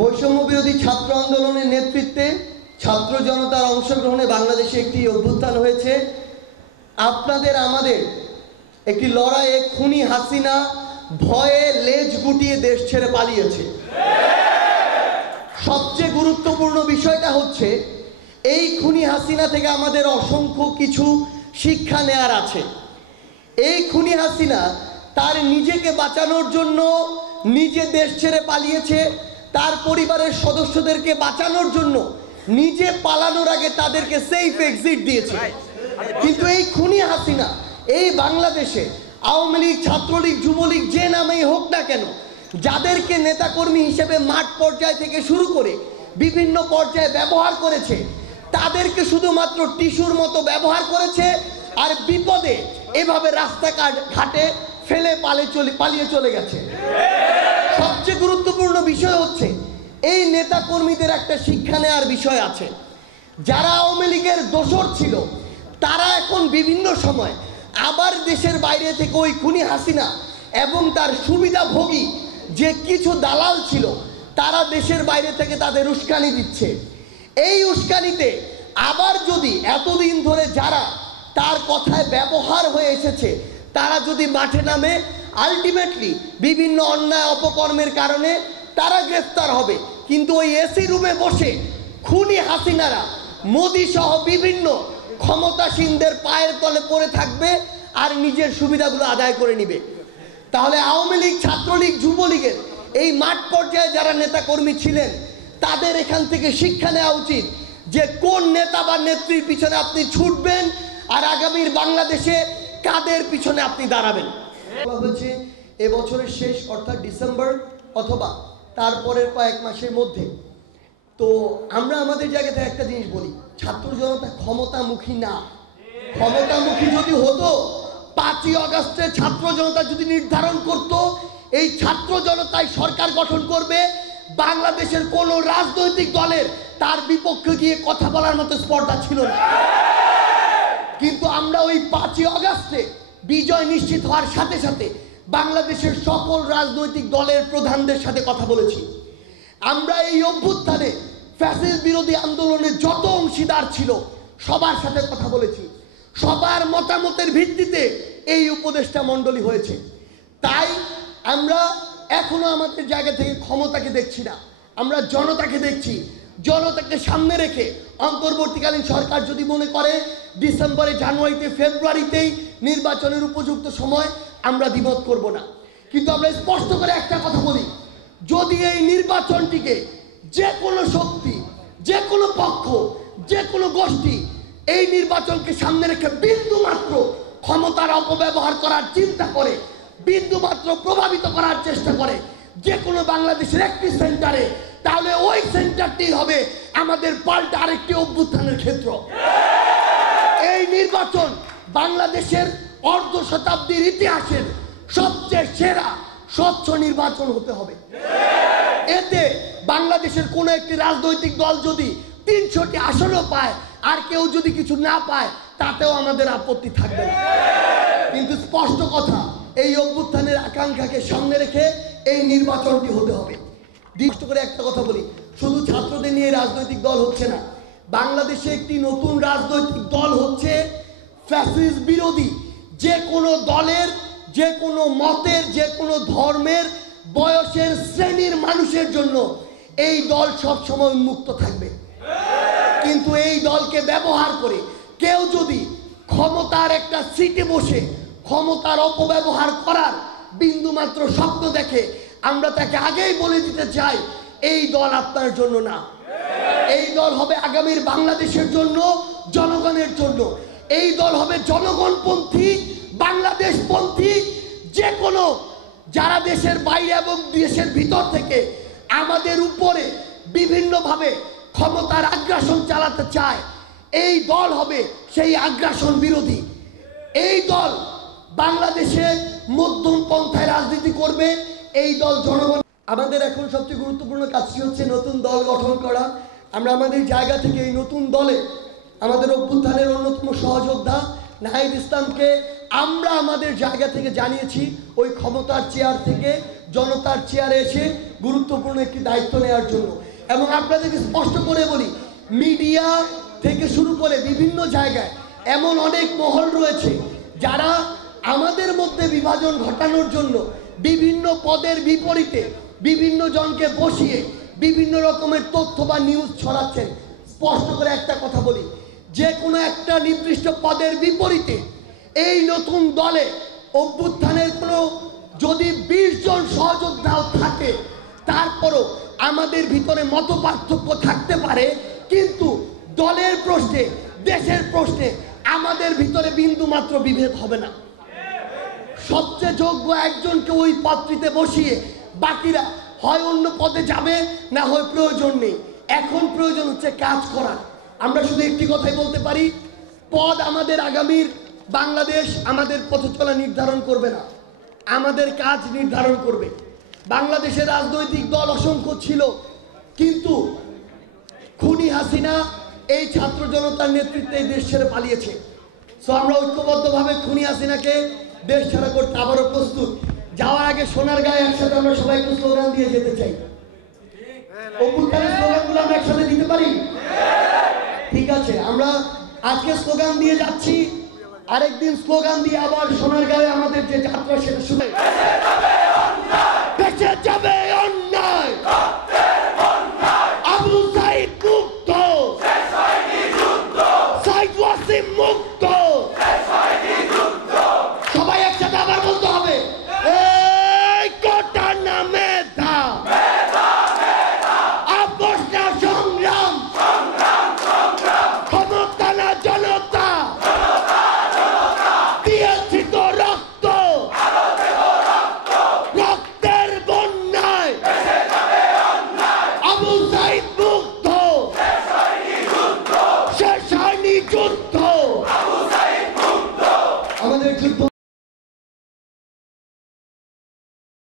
বৈষম্য বিরোধী ছাত্র আন্দোলনের নেতৃত্বে ছাত্র জনতার অংশগ্রহণে বাংলাদেশে একটি অভ্যুত্থান হয়েছে। আপনাদের আমাদের একটি লড়াইয়ে খুনি হাসিনা ভয়ে লেজ গুটিয়ে দেশ ছেড়ে পালিয়েছে। সবচেয়ে গুরুত্বপূর্ণ বিষয়টা হচ্ছে এই খুনি হাসিনা থেকে আমাদের অসংখ্য কিছু শিক্ষা নেয়ার আছে। এই খুনি হাসিনা তার নিজেকে বাঁচানোর জন্য নিজে দেশ ছেড়ে পালিয়েছে, তার পরিবারের সদস্যদেরকে বাঁচানোর জন্য নিজে পালানোর আগে তাদেরকে সেফ এক্সিট দিয়েছে। কিন্তু এই খুনি হাসিনা এই বাংলাদেশে আওয়ামী লীগ, ছাত্রলীগ, যুবলীগ যে নামেই হোক না কেন, যাদেরকে নেতাকর্মী হিসেবে মাঠ পর্যায় থেকে শুরু করে বিভিন্ন পর্যায়ে ব্যবহার করেছে, তাদেরকে শুধুমাত্র টিস্যুর মতো ব্যবহার করেছে আর বিপদে এভাবে রাস্তাঘাটে ফেলে পালিয়ে চলে গেছে। সবচেয়ে গুরুত্বপূর্ণ বিষয় হচ্ছে এই নেতা কর্মীদের একটা শিক্ষা নেওয়ার বিষয় আছে। যারা আওয়ামী লীগের দোসর ছিল তারা এখন বিভিন্ন সময় আবার দেশের বাইরে থেকে ওই খুনি হাসিনা এবং তার সুবিধাভোগী যে কিছু দালাল ছিল তারা দেশের বাইরে থেকে তাদের উস্কানি দিচ্ছে। এই উস্কানিতে আবার যদি এতদিন ধরে যারা তার কথায় ব্যবহার হয়ে এসেছে তারা যদি মাঠে নামে, আলটিমেটলি বিভিন্ন অন্যায় অপকর্মের কারণে তারা গ্রেফতার হবে। কিন্তু ওই এসি রুমে বসে খুনি হাসিনারা মোদি সহ বিভিন্ন ক্ষমতাসীনদের পায়ের তলে পড়ে থাকবে আর নিজের সুবিধাগুলো আদায় করে নিবে। তাহলে আওয়ামী লীগ, ছাত্রলীগ, যুবলীগের এই মাঠ পর্যায়ে যারা নেতাকর্মী ছিলেন তাদের এখান থেকে শিক্ষা নেওয়া উচিত যে কোন নেতা বা নেত্রীর পিছনে আপনি ছুটবেন আর আগামীর বাংলাদেশে কাদের পিছনে আপনি দাঁড়াবেন। হচ্ছে এবছরের শেষ অর্থাৎ ডিসেম্বর অথবা তারপরের কয়েক মাসের মধ্যে। তো আমরা আমাদের জায়গা থেকে একটা জিনিস বলি, ছাত্র জনতা ক্ষমতামুখী না। ক্ষমতামুখী যদি হতো 5ই আগস্টে ছাত্র জনতা যদি নির্ধারণ করত এই ছাত্র জনতাই সরকার গঠন করবে, বাংলাদেশের কোনো রাজনৈতিক দলের তার বিপক্ষে গিয়ে কথা বলার মতো স্পর্ধা ছিল না। কিন্তু আমরা ওই 5ই আগস্টে বিজয় নিশ্চিত হওয়ার সাথে সাথে বাংলাদেশের সকল রাজনৈতিক দলের প্রধানদের সাথে কথা বলেছি। আমরা এই অভ্যুত্থানে ফ্যাসিস্ট বিরোধী আন্দোলনের যত অংশীদার ছিল সবার সাথে কথা বলেছি। সবার মতামতের ভিত্তিতে এই উপদেষ্টা মণ্ডলী হয়েছে। তাই আমরা এখনো আমাদের জায়গা থেকে ক্ষমতাকে দেখছি না, আমরা জনতাকে দেখছি। জনতাকে সামনে রেখে অন্তর্বর্তীকালীন সরকার যদি মনে করে ডিসেম্বরে, জানুয়ারিতে, ফেব্রুয়ারিতেই নির্বাচনের উপযুক্ত সময়, আমরা দ্বিমত করব না। কিন্তু আমরা স্পষ্ট করে একটা কথা বলি, যদি এই নির্বাচনটিকে যে কোনো শক্তি, যে কোনো পক্ষ, যে কোনো গোষ্ঠী এই নির্বাচনকে সামনে রেখে বিন্দু মাত্র ক্ষমতার অপব্যবহার করার চিন্তা করে, বিন্দু মাত্র প্রভাবিত করার চেষ্টা করে যে কোনো বাংলাদেশের একটি সেন্টারে, তাহলে ওই সেন্টারটি হবে আমাদের পাল্টা আরেকটি অভ্যুত্থানের ক্ষেত্র। এই নির্বাচন বাংলাদেশের অর্ধ শতাব্দীর ইতিহাসের সবচেয়ে সেরা স্বচ্ছ নির্বাচন হতে হবে। এতে বাংলাদেশের কোন একটি রাজনৈতিক দল যদি 300টি আসনও পায় আর কেউ যদি কিছু না পায় তাতেও আমাদের আপত্তি থাকবে না। কিন্তু স্পষ্ট কথা, এই অভ্যুত্থানের আকাঙ্ক্ষাকে সামনে রেখে এই নির্বাচনটি হতে হবে। দৃষ্ট করে একটা কথা বলি, শুধু ছাত্রদের নিয়ে রাজনৈতিক দল হচ্ছে না, বাংলাদেশে একটি নতুন রাজনৈতিক দল হচ্ছে ফ্যাসিস্ট বিরোধী। যে কোনো দলের, যে কোনো মতের, যে কোনো ধর্মের, বয়সের, শ্রেণীর মানুষের জন্য এই দল সবসময় উন্মুক্ত থাকবে। কিন্তু এই দলকে ব্যবহার করে কেউ যদি ক্ষমতার একটা সিটে বসে ক্ষমতার অপব্যবহার করার বিন্দুমাত্র স্বপ্ন দেখে, আমরা তাকে আগেই বলে দিতে চাই এই দল আপনার জন্য না। এই দল হবে আগামীর বাংলাদেশের জন্য, জনগণের জন্য। এই দল হবে জনগণপন্থী, বাংলাদেশপন্থী। যে কোনো যারা দেশের বাইরে এবং দেশের ভিতর থেকে আমাদের উপরে বিভিন্নভাবে ক্ষমতার আগ্রাসন চালাতে চায়, এই দল হবে সেই আগ্রাসন বিরোধী। এই দল বাংলাদেশে মধ্যম পন্থায় রাজনীতি করবে। এই দল জনগণ। আমাদের এখন সবচেয়ে গুরুত্বপূর্ণ কাজটি হচ্ছে নতুন দল গঠন করা। আমরা আমাদের জায়গা থেকে এই নতুন দলে আমাদের অভ্যুত্থানের অন্যতম সহযোদ্ধা নাহিদ ইসলামকে আমরা আমাদের জায়গা থেকে জানিয়েছি ওই ক্ষমতার চেয়ার থেকে জনতার চেয়ারে এসে গুরুত্বপূর্ণ একটি দায়িত্ব নেওয়ার জন্য। এবং আপনাদেরকে স্পষ্ট করে বলি, মিডিয়া থেকে শুরু করে বিভিন্ন জায়গায় এমন অনেক মহল রয়েছে যারা আমাদের মধ্যে বিভাজন ঘটানোর জন্য বিভিন্ন পদের বিপরীতে বিভিন্ন জনকে বসিয়ে বিভিন্ন রকমের তথ্য বা নিউজ ছড়াচ্ছেন। স্পষ্ট করে একটা কথা বলি, যে কোনো একটা নির্দিষ্ট পদের বিপরীতে এই নতুন দলে অভ্যুত্থানের কোনো যদি 20 জন সহযোদ্ধাও থাকে, তারপরও আমাদের ভিতরে মত পার্থক্য থাকতে পারে, কিন্তু দলের প্রশ্নে দেশের প্রশ্নে আমাদের ভিতরে বিন্দু মাত্র বিভেদ হবে না। সবচেয়ে যোগ্য একজনকে ওই পদটিতে বসিয়ে বাকিরা হয় অন্য পদে যাবে, না হয় প্রয়োজন নেই। এখন প্রয়োজন হচ্ছে কাজ করা। আমরা শুধু একটি কথাই বলতে পারি, পদ আমাদের আগামীর বাংলাদেশ আমাদের পথ চলা নির্ধারণ করবে না, আমাদের কাজ নির্ধারণ করবে। বাংলাদেশের রাজনৈতিক দল অসংখ্য ছিল, কিন্তু খুনি হাসিনা এই ছাত্র জনতার নেতৃত্বে দেশ ছেড়ে পালিয়েছে। সো আমরা ঐক্যবদ্ধভাবে খুনি হাসিনাকে দেশ ছাড়া করতে আবারও প্রস্তুত। যাওয়ার আগে সোনারগাঁয়ে একসাথে আমরা সবাই একটু স্লোগান দিয়ে যেতে চাই। অভ্যুত্থানের স্লোগানগুলো আমরা একসাথে দিতে পারি? ঠিক আছে, আমরা আজকে স্লোগান দিয়ে যাচ্ছি, আরেকদিন স্লোগান দিয়ে আবার সোনারগাঁয়ে আমাদের যে যাত্রা সেটা শুরু। বেঁচে যাবে অন্যায়, আবু সাইদ মুক্ত, সাইদ ওয়াসিম মুক্ত। সবাই একসাথে আবার বলতে হবে, এই কোটা না মেধা, আপোষ না সংগ্রাম, ক্ষমতা না জনতা, দিয়েছি তো রক্ত, রক্তের বন্যায় আবু সাইদ মুক্ত, শেষ হয়নি যুদ্ধ, আমাদের যুদ্ধ